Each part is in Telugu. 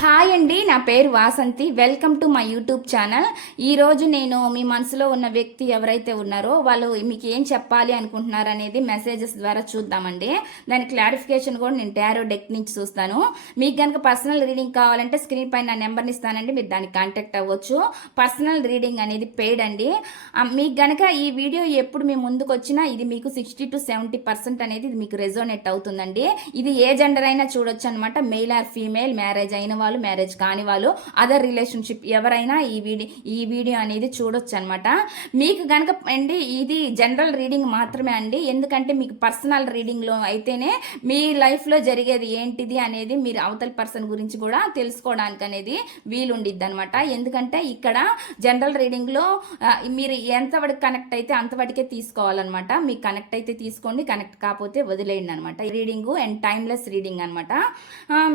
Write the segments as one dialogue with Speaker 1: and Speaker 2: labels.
Speaker 1: హాయ్ అండి నా పేరు Vasanthi. Welcome to my YouTube channel. ఈరోజు నేను మీ మనసులో ఉన్న వ్యక్తి ఎవరైతే ఉన్నారో వాళ్ళు మీకు ఏం చెప్పాలి అనుకుంటున్నారు అనేది మెసేజెస్ ద్వారా చూద్దామండి. దాని క్లారిఫికేషన్ కూడా నేను టారో డెక్ నుంచి చూస్తాను. మీకు కనుక పర్సనల్ రీడింగ్ కావాలంటే స్క్రీన్ పైన నా నెంబర్ని ఇస్తానండి మీరు దానికి కాంటాక్ట్ అవ్వచ్చు. పర్సనల్ రీడింగ్ అనేది పెయిడ్ అండి. మీకు గనక ఈ వీడియో ఎప్పుడు మీ ముందుకు వచ్చినా ఇది మీకు సిక్స్టీ టు సెవెంటీ పర్సెంట్ అనేది ఇది మీకు రెజోనేట్ అవుతుందండి. ఇది ఏ జెండర్ అయినా చూడొచ్చు అనమాట మెయిల్ ఆర్ ఫీమేల్ మ్యారేజ్ అయిన వాళ్ళు మ్యారేజ్ కాని వాళ్ళు అదర్ రిలేషన్షిప్ ఎవరైనా ఈ వీడియో ఈ వీడియో అనేది చూడొచ్చు అనమాట మీకు కనుక అండి ఇది జనరల్ రీడింగ్ మాత్రమే అండి. ఎందుకంటే మీకు పర్సనల్ రీడింగ్లో అయితేనే మీ లైఫ్లో జరిగేది ఏంటిది అనేది మీరు అవతల పర్సన్ గురించి కూడా తెలుసుకోవడానికి అనేది వీలుండిద్ది అనమాట ఎందుకంటే ఇక్కడ జనరల్ రీడింగ్లో మీరు ఎంతవరకు కనెక్ట్ అయితే అంతవరకే తీసుకోవాలన్నమాట మీకు కనెక్ట్ అయితే తీసుకోండి కనెక్ట్ కాకపోతే వదిలేయండి అనమాట రీడింగ్ అండ్ టైమ్లెస్ రీడింగ్ అనమాట.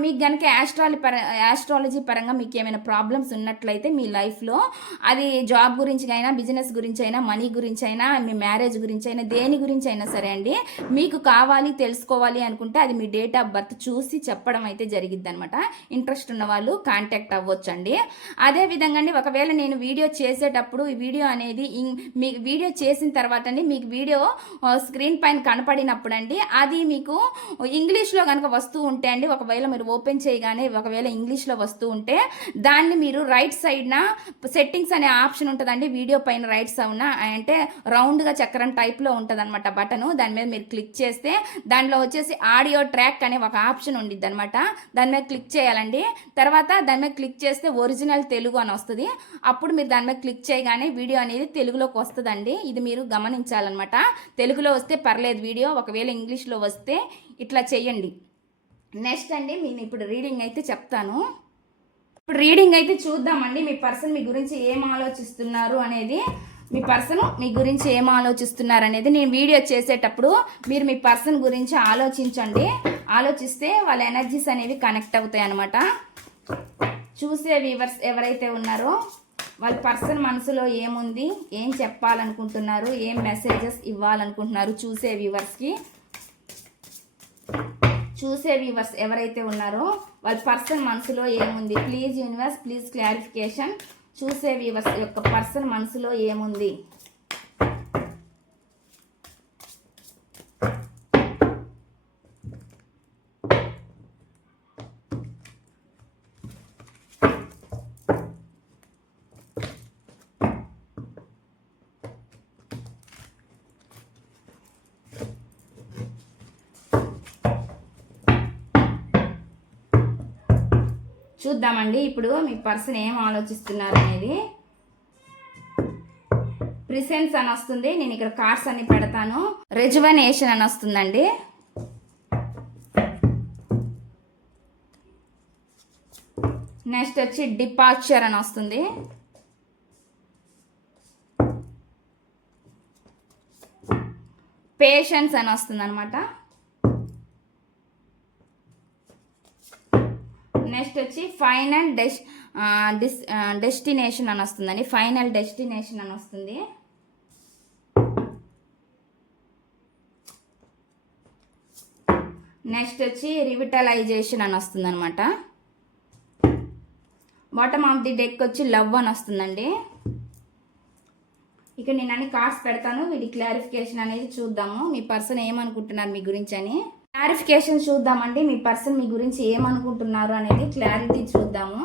Speaker 1: మీకు గనక యాస్ట్రాలజీ పర యాస్ట్రాలజీ పరంగా మీకు ఏమైనా ప్రాబ్లమ్స్ ఉన్నట్లయితే మీ లైఫ్లో అది జాబ్ గురించి అయినా బిజినెస్ గురించి అయినా మనీ గురించి అయినా మీ మ్యారేజ్ గురించి అయినా దేని గురించి అయినా సరే అండి మీకు కావాలి తెలుసుకోవాలి అనుకుంటే అది మీ డేట్ ఆఫ్ బర్త్ చూసి చెప్పడం అయితే జరిగిద్ది అనమాట ఇంట్రెస్ట్ ఉన్న వాళ్ళు కాంటాక్ట్ అవ్వచ్చండి. అదే విధంగా అండి ఒకవేళ నేను వీడియో చేసేటప్పుడు ఈ వీడియో అనేది మీ వీడియో చేసిన తర్వాత అండి మీకు వీడియో స్క్రీన్ పైన కనపడినప్పుడు అండి అది మీకు ఇంగ్లీష్లో కనుక వస్తూ ఉంటే అండి ఒకవేళ మీరు ఓపెన్ చేయగానే ఒకవేళ ఇంగ్లీష్ ఇంగ్లీష్లో వస్తూ ఉంటే దాన్ని మీరు రైట్ సైడ్న సెట్టింగ్స్ అనే ఆప్షన్ ఉంటుందండి వీడియో పైన రైట్ సైడ్న అంటే రౌండ్గా చక్రం టైప్లో ఉంటుందన్నమాట బటను. బటన్ దాని మీద మీరు క్లిక్ చేస్తే దానిలో వచ్చేసి ఆడియో ట్రాక్ అనే ఒక ఆప్షన్ ఉండిద్ది అనమాట దాని మీద క్లిక్ చేయాలండి. తర్వాత దాని మీద క్లిక్ చేస్తే ఒరిజినల్ తెలుగు అని వస్తుంది. అప్పుడు మీరు దాని మీద క్లిక్ చేయగానే వీడియో అనేది తెలుగులోకి వస్తుందండి. ఇది మీరు గమనించాలన్నమాట. తెలుగులో వస్తే పర్లేదు వీడియో ఒకవేళ ఇంగ్లీష్లో వస్తే ఇట్లా చేయండి. నెక్స్ట్ అండి నేను ఇప్పుడు రీడింగ్ అయితే చెప్తాను. ఇప్పుడు రీడింగ్ అయితే చూద్దామండి మీ పర్సన్ మీ గురించి ఏం ఆలోచిస్తున్నారు అనేది. మీ పర్సన్ మీ గురించి ఏం ఆలోచిస్తున్నారు అనేది నేను వీడియో చేసేటప్పుడు మీరు మీ పర్సన్ గురించి ఆలోచించండి. ఆలోచిస్తే వాళ్ళ ఎనర్జీస్ అనేవి కనెక్ట్ అవుతాయి అనమాట చూసే వ్యూవర్స్ ఎవరైతే ఉన్నారో వాళ్ళ పర్సన్ మనసులో ఏముంది ఏం చెప్పాలనుకుంటున్నారు ఏం మెసేజెస్ ఇవ్వాలనుకుంటున్నారు చూసే వ్యూవర్స్కి చూసే వ్యూవర్స్ ఎవరైతే ఉన్నారో వాళ్ళ పర్సన్ మనసులో ఏముంది? ప్లీజ్ యూనివర్స్ ప్లీజ్ క్లారిఫికేషన్ చూసే వ్యూవర్స్ యొక్క పర్సన్ మనసులో ఏముంది? చూద్దామండి. ఇప్పుడు మీ పర్సన్ ఏం ఆలోచిస్తున్నారు అనేది. ప్రిసెన్స్ అని వస్తుంది. నేను ఇక్కడ కార్డ్స్ అన్ని పెడతాను. రెజువనేషన్ అని వస్తుందండి. నెక్స్ట్ వచ్చి డిపార్చర్ అని వస్తుంది. పేషెన్స్ అని వస్తుంది అనమాట నెక్స్ట్ వచ్చి ఫైనల్ డెస్ డిస్ డెస్టినేషన్ అని వస్తుందండి. ఫైనల్ డెస్టినేషన్ అని వస్తుంది. నెక్స్ట్ వచ్చి రివిటలైజేషన్ అని వస్తుంది అనమాట బాటమ్ ఆఫ్ ది డెక్ వచ్చి లవ్ అని వస్తుందండి. ఇక నేను అన్ని కార్డ్స్ పెడతాను. వీటి క్లారిఫికేషన్ అనేది చూద్దాము. మీ పర్సన్ ఏమనుకుంటున్నారు మీ గురించి అని? క్లారిఫికేషన్ చూద్దామండి. మీ పర్సన్ మీ గురించి ఏమనుకుంటున్నారు అనేది క్లారిటీ చూద్దాము.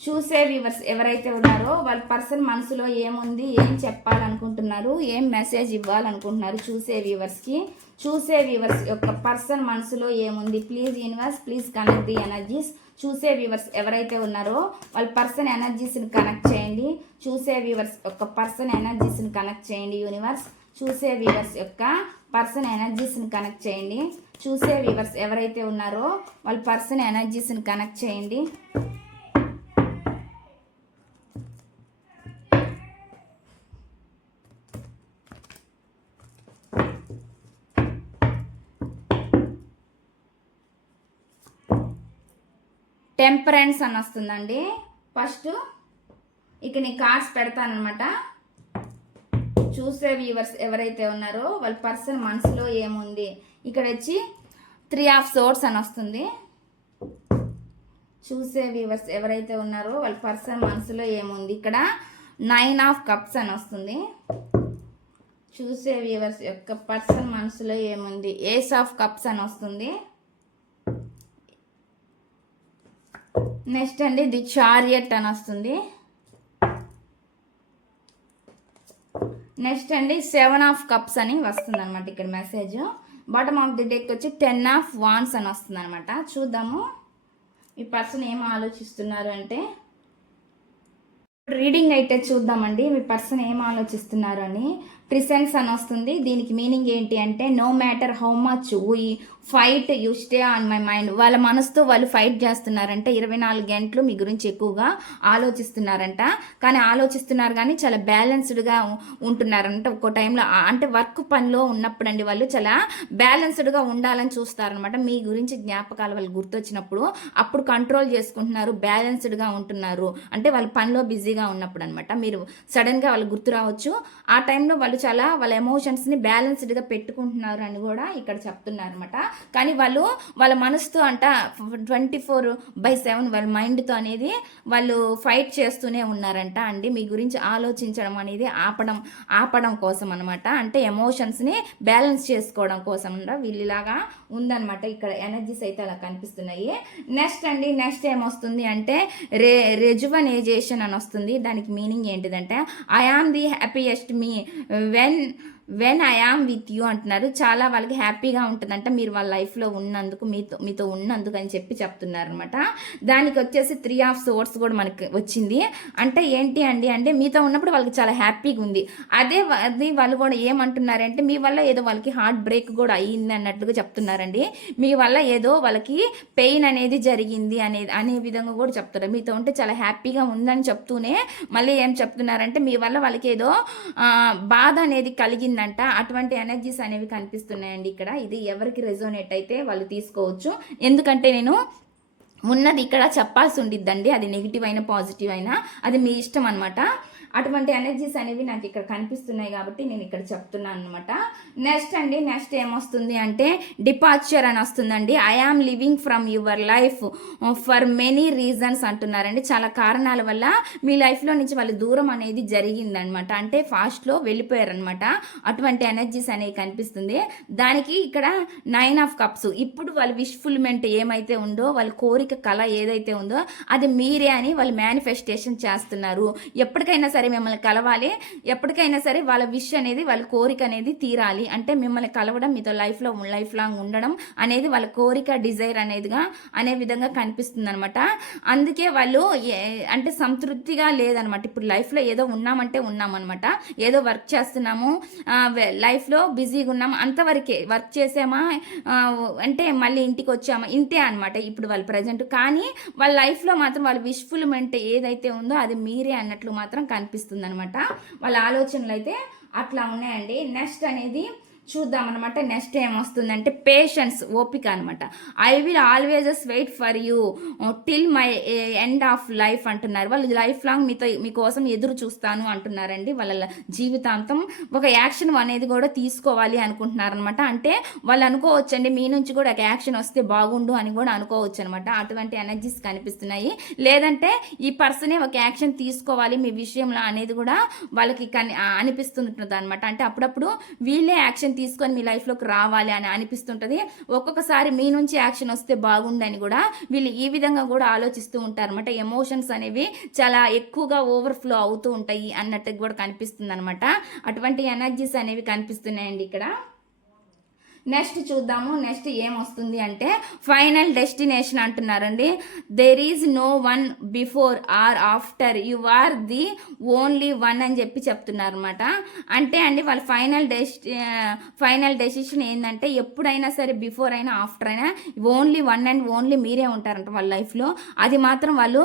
Speaker 1: చూసే వ్యూవర్స్ ఎవరైతే ఉన్నారో వాళ్ళ పర్సన్ మనసులో ఏముంది ఏం చెప్పాలనుకుంటున్నారు ఏం మెసేజ్ ఇవ్వాలనుకుంటున్నారు చూసే వ్యూవర్స్కి. చూసే వ్యూవర్స్ యొక్క పర్సన్ మనసులో ఏముంది please universe please connect the energies. చూసే వ్యూవర్స్ ఎవరైతే ఉన్నారో వాళ్ళ పర్సన్ ఎనర్జీస్ని కనెక్ట్ చేయండి. చూసే వ్యూవర్స్ యొక్క పర్సన్ ఎనర్జీస్ని కనెక్ట్ చేయండి యూనివర్స్. చూసే వ్యూవర్స్ యొక్క పర్సన్ ఎనర్జీస్ని కనెక్ట్ చేయండి. చూసే వ్యూవర్స్ ఎవరైతే ఉన్నారో వాళ్ళ పర్సన్ ఎనర్జీస్ని కనెక్ట్ చేయండి. టెంపరెన్స్ అని వస్తుందండి. ఫస్ట్ ఇక నీ కార్డ్స్ పెడతానమాట చూసే వ్యూవర్స్ ఎవరైతే ఉన్నారో వాళ్ళ పర్సన్ మనసులో ఏముంది? ఇక్కడ వచ్చి త్రీ ఆఫ్ సోర్స్ అని వస్తుంది. చూసే వ్యూవర్స్ ఎవరైతే ఉన్నారో వాళ్ళ పర్సన్ మనసులో ఏముంది? ఇక్కడ నైన్ ఆఫ్ కప్స్ అని వస్తుంది. చూసే వ్యూవర్స్ యొక్క పర్సన్ మనసులో ఏముంది? ఏస్ ఆఫ్ కప్స్ అని వస్తుంది. నెక్స్ట్ అండి ది చారియట్ అని వస్తుంది. నెక్స్ట్ అండి సెవెన్ ఆఫ్ కప్స్ అని వస్తుంది అనమాట ఇక్కడ message. Bottom of the deck వచ్చి టెన్ ఆఫ్ వాన్స్ అని వస్తుంది అనమాట చూద్దాము. ఈ పర్సన్ ఏం ఆలోచిస్తున్నారు అంటే రీడింగ్ అయితే చూద్దామండి. మీ పర్సన్ ఏం ఆలోచిస్తున్నారు అని. ప్రిసెన్స్ అని వస్తుంది. దీనికి మీనింగ్ ఏంటి అంటే no matter how much we fight you stay on my mind వాళ్ళ మనసుతో వాళ్ళు ఫైట్ చేస్తున్నారంట. ఇరవై నాలుగు గంటలు మీ గురించి ఎక్కువగా ఆలోచిస్తున్నారంట. కానీ ఆలోచిస్తున్నారు కానీ చాలా బ్యాలెన్స్డ్గా ఉంటున్నారంట. ఒక్కో టైంలో అంటే వర్క్ పనిలో ఉన్నప్పుడు అండి వాళ్ళు చాలా బ్యాలెన్స్డ్గా ఉండాలని చూస్తారనమాట మీ గురించి జ్ఞాపకాలు వాళ్ళు గుర్తొచ్చినప్పుడు అప్పుడు కంట్రోల్ చేసుకుంటున్నారు బ్యాలెన్స్డ్గా ఉంటున్నారు. అంటే వాళ్ళు పనిలో బిజీగా ఉన్నప్పుడు అనమాట మీరు సడన్గా వాళ్ళు గుర్తు రావచ్చు. ఆ టైంలో వాళ్ళు చాలా వాళ్ళ ఎమోషన్స్ని బ్యాలెన్స్డ్గా పెట్టుకుంటున్నారు అని కూడా ఇక్కడ చెప్తున్నారు అనమాట కానీ వాళ్ళు వాళ్ళ మనసుతో అంట ట్వంటీ ఫోర్ బై సెవెన్ వాళ్ళ మైండ్తో అనేది వాళ్ళు ఫైట్ చేస్తూనే ఉన్నారంట అండి. మీ గురించి ఆలోచించడం అనేది ఆపడం ఆపడం కోసం అనమాట అంటే ఎమోషన్స్ని బ్యాలెన్స్ చేసుకోవడం కోసం వీళ్ళలాగా ఉందన్నమాట. ఇక్కడ ఎనర్జీస్ అయితే అలా కనిపిస్తున్నాయి. నెక్స్ట్ అండి నెక్స్ట్ ఏమొస్తుంది అంటే రే రెజువనైజేషన్ అని వస్తుంది. దానికి మీనింగ్ ఏంటిదంటే I am the happiest me when when I am with you అంటున్నారు. చాలా వాళ్ళకి హ్యాపీగా ఉంటుందంట మీరు వాళ్ళ లైఫ్లో ఉన్నందుకు మీతో మీతో ఉన్నందుకు అని చెప్పి చెప్తున్నారు అనమాట దానికి వచ్చేసి త్రీ ఆఫ్ సోర్స్ కూడా మనకి వచ్చింది. అంటే ఏంటి అండి? అంటే మీతో ఉన్నప్పుడు వాళ్ళకి చాలా హ్యాపీగా ఉంది. అదే అది వాళ్ళు కూడా ఏమంటున్నారంటే మీ వల్ల ఏదో వాళ్ళకి హార్ట్ బ్రేక్ కూడా అయ్యింది అన్నట్లుగా చెప్తున్నారండి. మీ వల్ల ఏదో వాళ్ళకి పెయిన్ అనేది జరిగింది అనేది అనే విధంగా కూడా చెప్తున్నారు. మీతో ఉంటే చాలా హ్యాపీగా ఉందని చెప్తూనే మళ్ళీ ఏం చెప్తున్నారంటే మీ వల్ల వాళ్ళకి ఏదో బాధ అనేది కలిగింది వచ్చిందంట అటువంటి ఎనర్జీస్ అనేవి కనిపిస్తున్నాయండి ఇక్కడ. ఇది ఎవరికి రెజోనేట్ అయితే వాళ్ళు తీసుకోవచ్చు. ఎందుకంటే నేను ఉన్నది ఇక్కడ చెప్పాల్సి ఉండిద్దండి. అది నెగిటివ్ అయినా పాజిటివ్ అయినా అది మీ ఇష్టం అనమాట అటువంటి ఎనర్జీస్ అనేవి నాకు ఇక్కడ కనిపిస్తున్నాయి కాబట్టి నేను ఇక్కడ చెప్తున్నాను అనమాట నెక్స్ట్ అండి నెక్స్ట్ ఏమొస్తుంది అంటే డిపార్చర్ అని వస్తుందండి. I am living from your life for many reasons అంటున్నారండి. చాలా కారణాల వల్ల మీ లైఫ్లో నుంచి వాళ్ళ దూరం అనేది జరిగిందనమాట అంటే ఫాస్ట్లో వెళ్ళిపోయారనమాట అటువంటి ఎనర్జీస్ అనేవి కనిపిస్తుంది. దానికి ఇక్కడ నైన్ ఆఫ్ కప్స్ ఇప్పుడు వాళ్ళ విష్ఫుల్మెంట్ ఏమైతే ఉందో వాళ్ళ కోరిక కళ ఏదైతే ఉందో అది మీరే అని వాళ్ళు మేనిఫెస్టేషన్ చేస్తున్నారు. ఎప్పటికైనా సరే మిమ్మల్ని కలవాలి. ఎప్పటికైనా సరే వాళ్ళ విష్ అనేది వాళ్ళ కోరిక అనేది తీరాలి. అంటే మిమ్మల్ని కలవడం మీతో లైఫ్లో లైఫ్ లాంగ్ ఉండడం అనేది వాళ్ళ కోరిక డిజైర్ అనేదిగా అనే విధంగా కనిపిస్తుంది అనమాట అందుకే వాళ్ళు అంటే సంతృప్తిగా లేదనమాట ఇప్పుడు లైఫ్లో ఏదో ఉన్నామంటే ఉన్నామన్నమాట. ఏదో వర్క్ చేస్తున్నాము లైఫ్లో బిజీగా ఉన్నాము అంతవరకే వర్క్ చేసామా అంటే మళ్ళీ ఇంటికి వచ్చామా ఇంతే అనమాట ఇప్పుడు వాళ్ళు ప్రజెంట్ కానీ వాళ్ళ లైఫ్లో మాత్రం వాళ్ళ విష్ఫుల్మెంట్ ఏదైతే ఉందో అది మీరే అన్నట్లు మాత్రం కనిపి అనిపిస్తుంది అనమాట వాళ్ళ ఆలోచనలు అయితే అట్లా ఉన్నాయండి. నెక్స్ట్ అనేది చూద్దామన్నమాట. నెక్స్ట్ ఏమొస్తుందంటే పేషెన్స్ ఓపిక అనమాట I will always wait for you till my end of life అంటున్నారు. వాళ్ళు లైఫ్ లాంగ్ మీతో మీకోసం ఎదురు చూస్తాను అంటున్నారండి. వాళ్ళ జీవితాంతం ఒక యాక్షన్ అనేది కూడా తీసుకోవాలి అనుకుంటున్నారనమాట అంటే వాళ్ళు అనుకోవచ్చండి మీ నుంచి కూడా ఒక యాక్షన్ వస్తే బాగుండు అని కూడా అనుకోవచ్చు అనమాట అటువంటి ఎనర్జీస్ కనిపిస్తున్నాయి. లేదంటే ఈ పర్సనే ఒక యాక్షన్ తీసుకోవాలి మీ విషయంలో అనేది కూడా వాళ్ళకి కని అనిపిస్తుంటుంది అనమాట అంటే అప్పుడప్పుడు వీళ్ళే యాక్షన్ తీసుకొని మీ లైఫ్లోకి రావాలి అని అనిపిస్తుంటుంది. ఒక్కొక్కసారి మీ నుంచి యాక్షన్ వస్తే బాగుండని కూడా వీళ్ళు ఈ విధంగా కూడా ఆలోచిస్తూ ఉంటారు అనమాట ఎమోషన్స్ అనేవి చాలా ఎక్కువగా ఓవర్ఫ్లో అవుతూ ఉంటాయి అన్నట్టు కూడా కనిపిస్తుంది అనమాట అటువంటి ఎనర్జీస్ అనేవి కనిపిస్తున్నాయండి ఇక్కడ. నెక్స్ట్ చూద్దాము నెక్స్ట్ ఏమొస్తుంది అంటే ఫైనల్ డెస్టినేషన్ అంటున్నారండి. There is no one before or after you are the only one అని చెప్పి చెప్తున్నారు అనమాట అంటే అండి వాళ్ళ ఫైనల్ డెస్టి ఫైనల్ డెసిషన్ ఏంటంటే ఎప్పుడైనా సరే బిఫోర్ అయినా ఆఫ్టర్ అయినా ఓన్లీ వన్ అండ్ ఓన్లీ మీరే ఉంటారంట వాళ్ళ లైఫ్లో. అది మాత్రం వాళ్ళు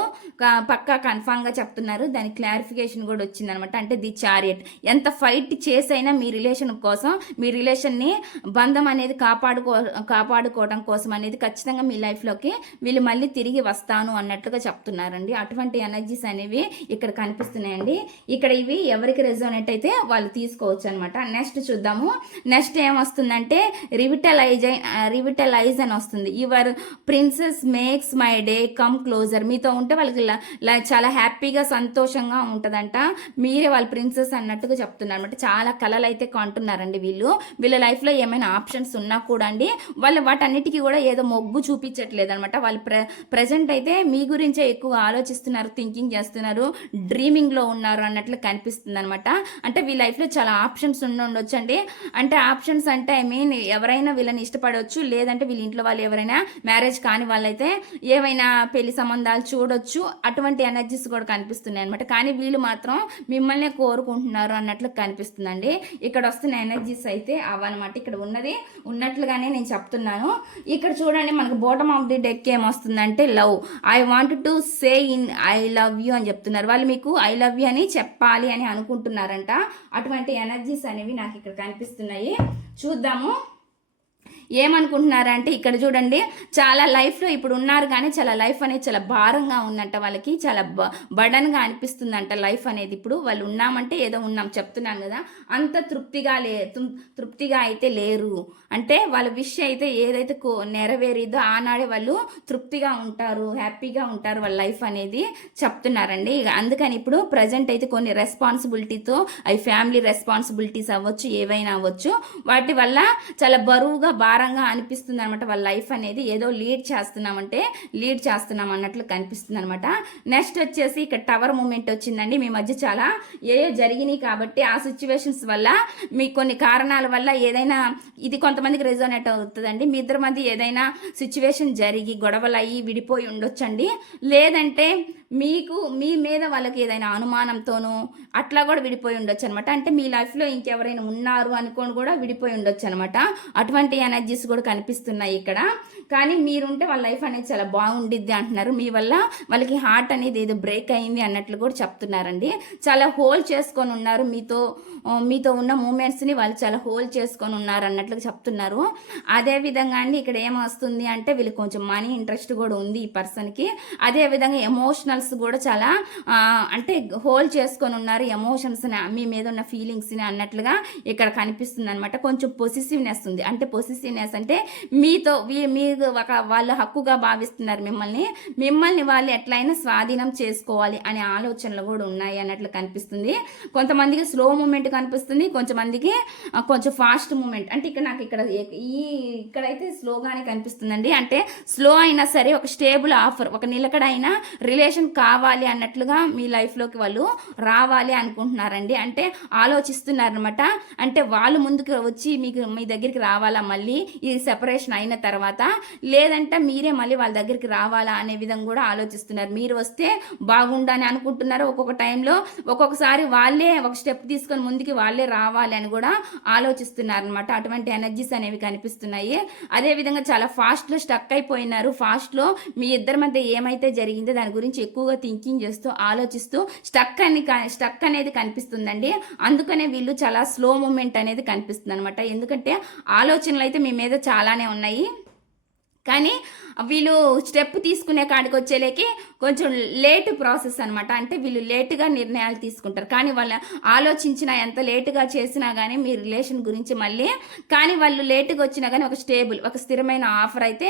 Speaker 1: పక్కా కన్ఫామ్గా చెప్తున్నారు. దాని క్లారిఫికేషన్ కూడా వచ్చిందనమాట అంటే ది చారియట్. ఎంత ఫైట్ చేసైనా మీ రిలేషన్ కోసం మీ రిలేషన్ని బంధం అనేది కాపాడుకో కాపాడుకోవడం కోసం అనేది ఖచ్చితంగా మీ లైఫ్లోకి వీళ్ళు మళ్ళీ తిరిగి వస్తాను అన్నట్లుగా చెప్తున్నారండి. అటువంటి ఎనర్జీస్ అనేవి ఇక్కడ కనిపిస్తున్నాయండి. ఇక్కడ ఇవి ఎవరికి రెజోనేట్ అయితే వాళ్ళు తీసుకోవచ్చు అనమాట నెక్స్ట్ చూద్దాము. నెక్స్ట్ ఏమొస్తుందంటే రివిటలైజ్ రివిటలైజ్ అని వస్తుంది. Your princess makes my day come closer మీతో ఉంటే వాళ్ళకి చాలా హ్యాపీగా సంతోషంగా ఉంటుందంట. మీరే వాళ్ళ ప్రిన్సెస్ అన్నట్టుగా చెప్తున్నారు అనమాట చాలా కళలు అయితే కొంటున్నారండి వీళ్ళు. వీళ్ళ లైఫ్లో ఏమైనా ఆప్షన్ ఆప్షన్స్ ఉన్నా కూడా అండి వాళ్ళు వాటన్నిటికీ కూడా ఏదో మొగ్గు చూపించట్లేదు అనమాట వాళ్ళు ప్ర ప్రజెంట్ అయితే మీ గురించే ఎక్కువ ఆలోచిస్తున్నారు థింకింగ్ చేస్తున్నారు డ్రీమింగ్లో ఉన్నారు అన్నట్లు కనిపిస్తుంది అనమాట అంటే వీళ్ళ లైఫ్లో చాలా ఆప్షన్స్ ఉండి ఉండొచ్చు అండి. అంటే ఆప్షన్స్ అంటే ఐ మీన్ ఎవరైనా వీళ్ళని ఇష్టపడవచ్చు లేదంటే వీళ్ళ ఇంట్లో వాళ్ళు ఎవరైనా మ్యారేజ్ కాని వాళ్ళైతే ఏమైనా పెళ్ళి సంబంధాలు చూడొచ్చు అటువంటి ఎనర్జీస్ కూడా కనిపిస్తున్నాయి అనమాట కానీ వీళ్ళు మాత్రం మిమ్మల్ని కోరుకుంటున్నారు అన్నట్లు కనిపిస్తుందండి. ఇక్కడ వస్తున్న ఎనర్జీస్ అయితే అవన్నమాట. ఇక్కడ ఉన్నది ఉన్నట్లుగానే నేను చెప్తున్నాను. ఇక్కడ చూడండి మనకు బాటమ్ ఆఫ్ ది డెక్ ఏమొస్తుందంటే love. I want to say in I love you అని చెప్తున్నారు. వాళ్ళు మీకు ఐ లవ్ యూ అని చెప్పాలి అని అనుకుంటున్నారంట. అటువంటి ఎనర్జీస్ అనేవి నాకు ఇక్కడ కనిపిస్తున్నాయి. చూద్దాము. ఏమనుకుంటున్నారంటే ఇక్కడ చూడండి చాలా లైఫ్లో ఇప్పుడు ఉన్నారు కానీ చాలా లైఫ్ అనేది చాలా భారంగా ఉందంట వాళ్ళకి చాలా బ బడన్గా అనిపిస్తుందంట లైఫ్ అనేది. ఇప్పుడు వాళ్ళు ఉన్నామంటే ఏదో ఉన్నాం చెప్తున్నాను కదా. అంత తృప్తిగా లే తృప్తిగా అయితే లేరు. అంటే వాళ్ళ విష్ అయితే ఏదైతే కో నెరవేరిదో ఆనాడే వాళ్ళు తృప్తిగా ఉంటారు హ్యాపీగా ఉంటారు వాళ్ళ లైఫ్ అనేది చెప్తున్నారండి. అందుకని ఇప్పుడు ప్రజెంట్ అయితే కొన్ని రెస్పాన్సిబిలిటీతో అవి ఫ్యామిలీ రెస్పాన్సిబిలిటీస్ అవ్వచ్చు ఏవైనా అవ్వచ్చు. వాటి వల్ల చాలా బరువుగా భారంగా అనిపిస్తుంది అనమాట వాళ్ళ లైఫ్ అనేది. ఏదో లీడ్ చేస్తున్నామంటే లీడ్ చేస్తున్నాం అన్నట్లు కనిపిస్తుంది అనమాట నెక్స్ట్ వచ్చేసి ఇక్కడ టవర్ మూమెంట్ వచ్చిందండి. మీ మధ్య చాలా ఏ జరిగినాయి కాబట్టి ఆ సిచ్యువేషన్స్ వల్ల మీ కొన్ని కారణాల వల్ల ఏదైనా ఇది కొంతమందికి రిజోనేట్ అవుతుందండి. మీ ఇద్దరి మధ్య ఏదైనా సిచ్యువేషన్ జరిగి గొడవలు అయ్యి విడిపోయి ఉండొచ్చండి. లేదంటే మీకు మీ మీద వాళ్ళకి ఏదైనా అనుమానంతోనూ అట్లా కూడా విడిపోయి ఉండొచ్చు అనమాట అంటే మీ లైఫ్లో ఇంకెవరైనా ఉన్నారు అనుకొని కూడా విడిపోయి ఉండొచ్చు అనమాట అటువంటి ఎనర్జీస్ కూడా కనిపిస్తున్నాయి ఇక్కడ. కానీ మీరుంటే వాళ్ళ లైఫ్ అనేది చాలా బాగుండిద్ది అంటున్నారు. మీ వల్ల వాళ్ళకి హార్ట్ అనేది ఏదో బ్రేక్ అయింది అన్నట్లు కూడా చెప్తున్నారండి. చాలా హోల్ చేసుకొని ఉన్నారు. మీతో మీతో ఉన్న మూమెంట్స్ని వాళ్ళు చాలా హోల్ చేసుకొని ఉన్నారు అన్నట్లు చెప్తున్నారు. అదేవిధంగా అండి ఇక్కడ ఏమొస్తుంది అంటే వీళ్ళకి కొంచెం మనీ ఇంట్రెస్ట్ కూడా ఉంది ఈ పర్సన్కి. అదే విధంగా ఎమోషనల్స్ కూడా చాలా అంటే హోల్డ్ చేసుకొని ఉన్నారు ఎమోషన్స్ని మీ మీద ఉన్న ఫీలింగ్స్ని అన్నట్లుగా ఇక్కడ కనిపిస్తుంది అనమాట కొంచెం పొసిసివ్నెస్ ఉంది. అంటే పొసిసివ్నెస్ అంటే మీతో మీ మీరు ఒక వాళ్ళు హక్కుగా భావిస్తున్నారు మిమ్మల్ని. మిమ్మల్ని వాళ్ళు ఎట్లయినా స్వాధీనం చేసుకోవాలి అనే ఆలోచనలు కూడా ఉన్నాయి అన్నట్లు కనిపిస్తుంది. కొంతమందికి స్లో మూమెంట్ కనిపిస్తుంది. కొంతమందికి కొంచెం ఫాస్ట్ మూమెంట్ అంటే ఇక్కడ నాకు ఇక్కడ ఈ ఇక్కడైతే స్లోగానే కనిపిస్తుందండి. అంటే స్లో అయినా సరే ఒక స్టేబుల్ ఆఫర్ ఒక నిలకడైన రిలేషన్ కావాలి అన్నట్లుగా మీ లైఫ్లోకి వాళ్ళు రావాలి అనుకుంటున్నారండి. అంటే ఆలోచిస్తున్నారనమాట అంటే వాళ్ళు ముందుకు వచ్చి మీకు మీ దగ్గరికి రావాలా మళ్ళీ? ఈ సెపరేషన్ అయిన తర్వాత? లేదంటే మీరే మళ్ళీ వాళ్ళ దగ్గరికి రావాలా అనే విధంగా కూడా ఆలోచిస్తున్నారు. మీరు వస్తే బాగుండని అనుకుంటున్నారు ఒక్కొక్క టైంలో ఒక్కొక్కసారి వాళ్ళే ఒక స్టెప్ తీసుకొని ముందుకి వాళ్ళే రావాలి అని కూడా ఆలోచిస్తున్నారు అనమాట అటువంటి ఎనర్జీస్ అనేవి కనిపిస్తున్నాయి. అదేవిధంగా చాలా ఫాస్ట్లో స్టక్ అయిపోయినారు. ఫాస్ట్లో మీ ఇద్దరి మధ్య ఏమైతే జరిగిందో దాని గురించి ఎక్కువగా థింకింగ్ చేస్తూ ఆలోచిస్తూ స్టక్ అని స్టక్ అనేది కనిపిస్తుందండి. అందుకనే వీళ్ళు చాలా స్లో మూమెంట్ అనేది కనిపిస్తుంది అనమాట ఎందుకంటే ఆలోచనలు అయితే మీ మీద చాలానే ఉన్నాయి. కానీ వీళ్ళు స్టెప్ తీసుకునే కాడికి వచ్చేలేకి కొంచెం లేట్ ప్రాసెస్ అనమాట అంటే వీళ్ళు లేటుగా నిర్ణయాలు తీసుకుంటారు. కానీ వాళ్ళ ఆలోచించిన ఎంత లేటుగా చేసినా కానీ మీ రిలేషన్ గురించి మళ్ళీ కానీ వాళ్ళు లేటుగా వచ్చినా కానీ ఒక స్టేబుల్ ఒక స్థిరమైన ఆఫర్ అయితే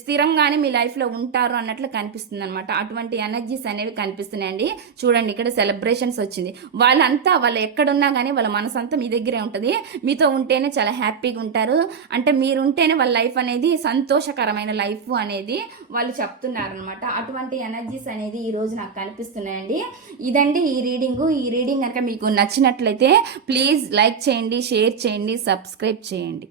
Speaker 1: స్థిరంగానే మీ లైఫ్లో ఉంటారు అన్నట్లు కనిపిస్తుంది అనమాట అటువంటి ఎనర్జీస్ అనేవి కనిపిస్తున్నాయండి. చూడండి ఇక్కడ సెలబ్రేషన్స్ వచ్చింది. వాళ్ళంతా వాళ్ళు ఎక్కడున్నా కానీ వాళ్ళ మనసంతా మీ దగ్గరే ఉంటుంది. మీతో ఉంటేనే చాలా హ్యాపీగా ఉంటారు. అంటే మీరు ఉంటేనే వాళ్ళ లైఫ్ అనేది ఆనందకరమైన లైఫ్ అనేది వాళ్ళు చెప్తున్నారనమాట అటువంటి ఎనర్జీస్ అనేది ఈ రోజు నాకు కనిపిస్తున్నాయండి. ఇదండి ఈ రీడింగ్. ఈ రీడింగ్ కనుక మీకు నచ్చినట్లయితే ప్లీజ్ లైక్ చేయండి షేర్ చేయండి సబ్స్క్రైబ్ చేయండి.